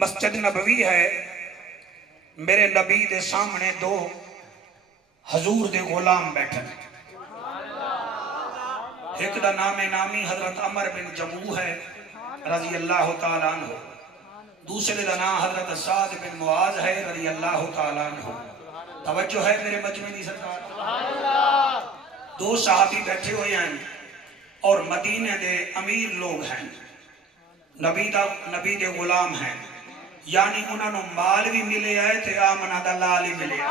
مسجد نبوی ہے، میرے نبی دے سامنے دو حضور دے غلام بیٹھے، ایک دا نام نامی حضرت عمر بن جموح ہے رضی اللہ تعالیٰ عنہ، دوسرے دا نام حضرت سعد بن معاذ ہے رضی اللہ تعالیٰ عنہ۔ توجہ ہے میرے مجمع دی سرکار، دو صحابی بیٹھے ہوئے ہیں اور مدینے دے امیر لوگ ہیں، نبی دے غلام ہیں، یعنی انہوں نے مال بھی ملے آئے تھے، آمنہ دا لال ہی ملے آئے،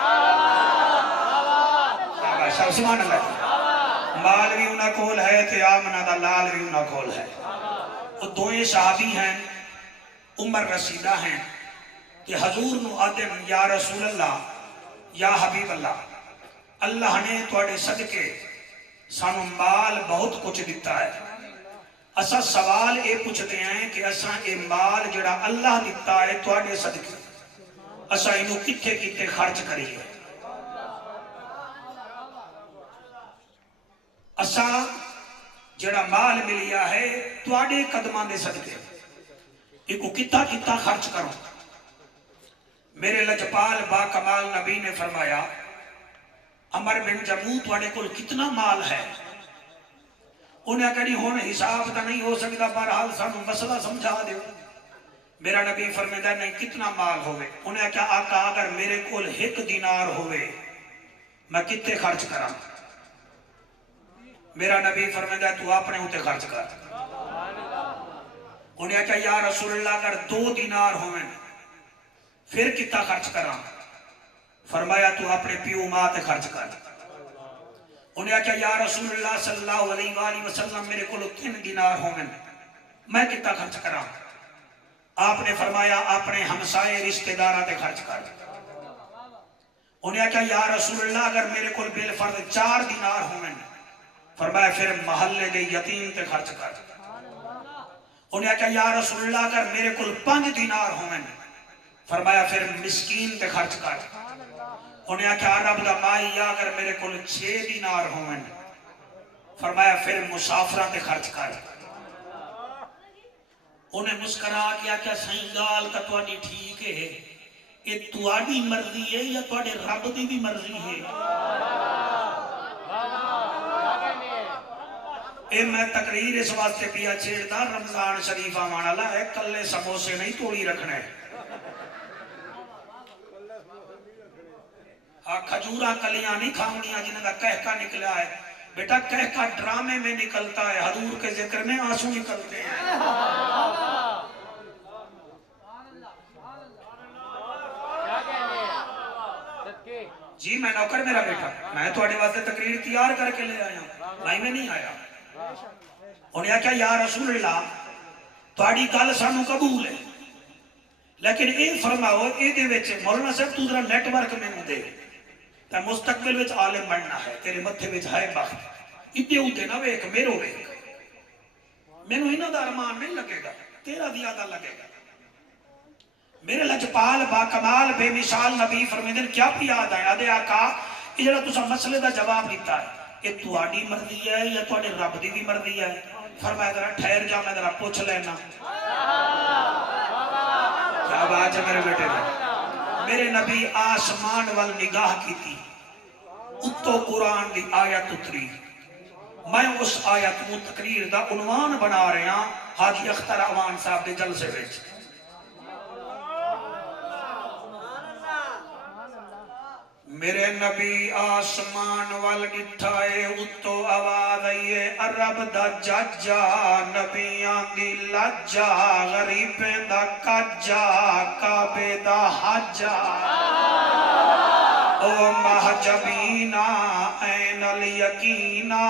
سبحان اللہ، مال بھی انہوں کول ہے تھے، آمنہ دا لال بھی انہوں کول ہے۔ وہ دوئے صحابی ہیں، عمر رسیدہ ہیں کہ حضور نو آدم یا رسول اللہ یا حبیب اللہ، اللہ نے توڑے صدقے سانو مال بہت کچھ دیتا ہے، اسا سوال اے پوچھتے ہیں کہ اسا اے مال جڑا اللہ دیتا ہے توڑے صدقے اسا انہوں کتھے کتھے خرچ کریے، اسا جڑا مال ملیا ہے توڑے قدمان دے صدقے ایکو کتا کتا خرچ کرو۔ میرے لجپال با کمال نبی نے فرمایا عمر بن جموح توڑے کل کتنا مال ہے؟ انہیں کہنی ہون حساب تا نہیں ہو سکتا، بہرحال سانو مسئلہ سمجھا دیو۔ میرا نبی فرمایا نہیں کتنا مال ہوئے؟ انہیں کہا آقا اگر میرے کل 1 دینار ہوئے میں کتے خرچ کرا؟ میرا نبی فرمایا تو اپنے ہوتے خرچ کر۔ انہیں کہا یا رسول اللہ اگر 2 دینار ہوئے پھر کتا خرچ کرا؟ فرمایا تو اپنے پیو ماں تے خرچ کر۔ انہیں کہا یا رسول اللہ صلی اللہ علیہ وآلہ وسلم میرے کو 3 دینار ہوئے میں کتا خرچ کرا؟ آپ نے فرمایا اپنے ہمسائے رشتہ دارہ تے خرچ کر۔ انہیں کہا یا رسول اللہ اگر میرے کو بالفرض 4 دینار ہوئے فرمایا پھر محلے دے یتیم تے خرچ کر۔ انہیں کہا یا رسول اللہ اگر میرے کو 5 دینار ہوئے فرمایا پھر مسکین تے خرچ کر۔ انہیں کہا رب دا مائی یا اگر میرے کو 6 دینار ہوئے فرمایا پھر مسافرہ تے خرچ کر۔ انہیں مسکرا کیا کیا صحیح گال کا توڑی ٹھیک ہے، یہ توڑی مرضی ہے یا توڑے رب دی بھی مرضی ہے؟ اے میں تقریر اس واسطے پیا چھیڑتا رمضان شریف آمانا لا ہے، کلے سموسے نہیں توڑی رکھنے، کھجورہ کلیاں نہیں کھاؤنیاں جنہیں کا کہکا نکلا ہے، بیٹا کہکا ڈرامے میں نکلتا ہے، حضور کے ذکر میں آنسو نکلتے ہیں۔ جی میں نوکر میرا بیٹا، میں توڑے واسطے تقریر تیار کر کے لے آیا ہوں، لائی میں نہیں آیا۔ انہیں کہا یا رسول اللہ توڑی گل سانو قبول ہے، لیکن اے فرماؤ اے دے ویچے مولانا صاحب تو ذرا نیٹ ورک میں دے تے مستقبل وچ عالم بننا ہے، تیرے متھے وچ ہے بخت، ادھے ادھے نہ ویک میرو ویک، مینوں انہاں دا ارمان نہیں لگے گا، تیرا زیادہ لگے گا۔ میرے لجپال با کمال بے مثال نبی فرمیدن کیا یاد آیا دے آقا یہ جڑا تسا مسئلے دا جواب دیتا ہے یہ تواڈی مرضی ہے یا تواڈے رب دی بھی مرضی ہے؟ فرمایا ذرا ٹھہر جا میں ذرا پوچھ لینا۔ کیا بات ہے میرے بیٹے نے؟ میرے نبی آسمان وال نگاہ کی تھی، اتو قرآن دی آیت اتری، میں اس آیت کو تقریر دا عنوان بنا رہے ہیں حاجی اختر امان صاحب دے جلسے وچ۔ میرے نبی آسمان وال گٹھائے اتو آواز آئیے عرب دا جاجا نبیاں دی لجا غریبیں دا کجا کعبے دا حجا او محجبینا این الیقینا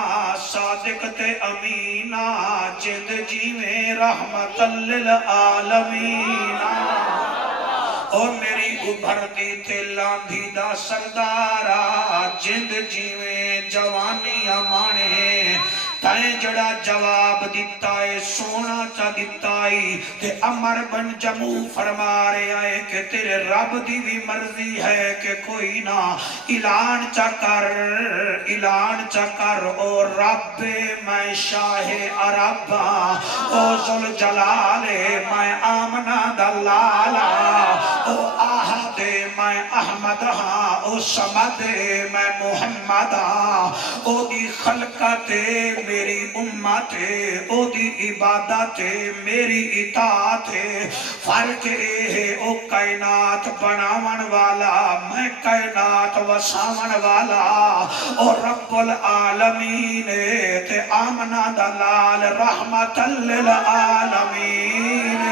صادق تے امینا جد جیویں رحمت للعالمینا او میری ابھرتی تے لاندھی دا سردارا جند جیویں جوانی امانے تائیں جڑا جواب دیتا ہے سونا چا دیتا ہے تے عمر بن جموح فرما رہے آئے کہ تیرے رب دی بھی مرضی ہے کہ کوئی نہ اعلان چا کر او رب میں شاہ عرب او ذوالجلال میں آمنہ دا لالا احمد ہاں او سمد میں محمد ہاں او دی خلقت میری امت او دی عبادت میری اطاعت فرق اے او کائنات بناون والا میں کائنات وساون والا او رب العالمین تے آمنہ دلال رحمت للعالمین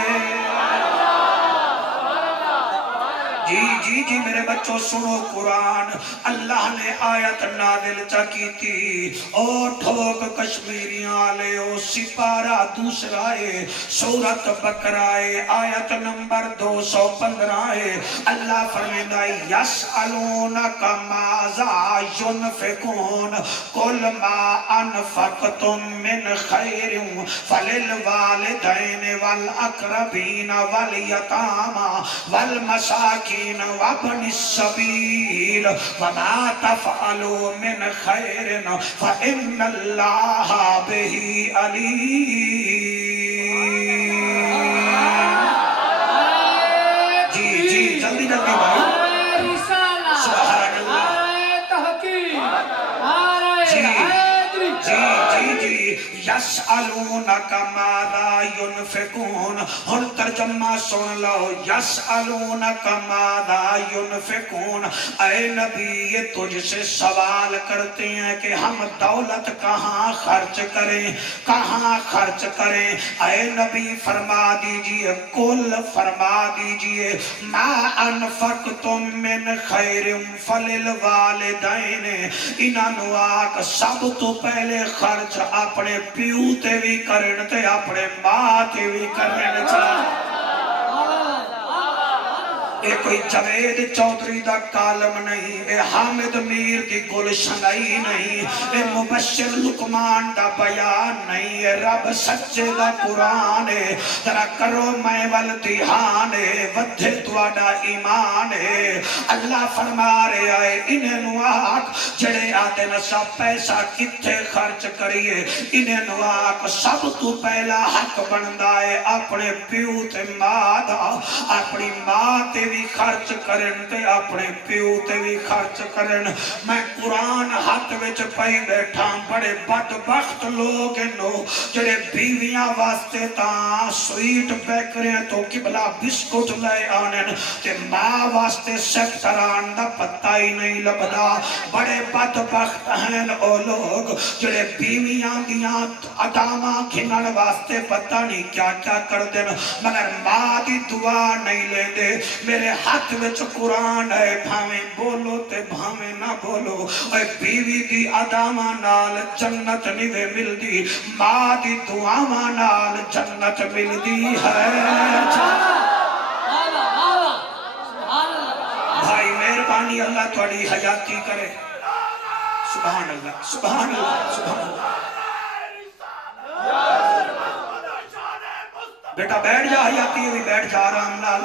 جی میرے بچوں سنو قرآن اللہ نے آیت نازل چکی تھی اور ٹھوک کشمیریاں لے او سپارہ دوسرا ہے سورت بقرہ آیت نمبر 215 اللہ فرمیندہ یسألونک ماذا ينفقون قل ما انفقتم من خیر فللوالدین والاقربین والیتاما والمساکین وابن السبیل وما تفعلوا من خیر فإن اللہ بہی علیم جی جلدی بھائی سبحان اللہ جی یسألونک ماذا ينفقون ہن ترجمہ سن لو یسألونک ماذا ينفقون اے نبی یہ تجھ سے سوال کرتے ہیں کہ ہم دولت کہاں خرچ کریں اے نبی فرما دیجئے کل فرما دیجئے ما انفقتم من خیر فللوالدین انہوں آکھ سب تو پہلے خرچ اپنے پیو تے بھی کرن تے اپنے ماں تے بھی کرن چاہ اے کوئی جوید چودھری دا کالم نہیں اے حامد میر دی گلشنائی نہیں اے مبشر لقمان دا بیان نہیں اے رب سچے دا قرآن ہے ذرا کرو میں والدیان ہے ودھے تواڈا ایمان ہے اللہ فرما رہے آئے انہیں نواک جڑے آتے نسا پیسہ کتھے خرچ کریے انہیں نواک سب تو پہلا حق بندہ ہے اپنے پیو تے ماں دا اپنی ماں تے بھی خرچ کرن تے اپنے پیو تے بھی خرچ کرن میں قرآن ہاتھ وچ پئی بیٹھا بڑے بدبخت لوگ نو جڑے بیویاں واسطے تاں سویٹ بیکریاں تو قبلہ بسکٹ لے آنن تے ماں واسطے سیکٹران دا پتہ ہی نہیں لبدا بڑے بدبخت ہیں او لوگ جڑے بیویاں دیاں اداماں گھنن واسطے پتہ نہیں کیا کیا کر دن مگر ماں دی دعا نہیں لے دے میرے ہاتھ وچ قرآن ہے بھاویں بولو تے بھاویں نہ بولو اے بیوی دی اداماں نال جنت نہیں مل دی ماں دی دعاواں نال جنت مل دی ہے بھائی مہربانی اللہ تھوڑی حیاتی کرے سبحان اللہ سبحان اللہ سبحان اللہ بیٹا بیٹھ جا حیاتی بھی بیٹھ جا آرام نال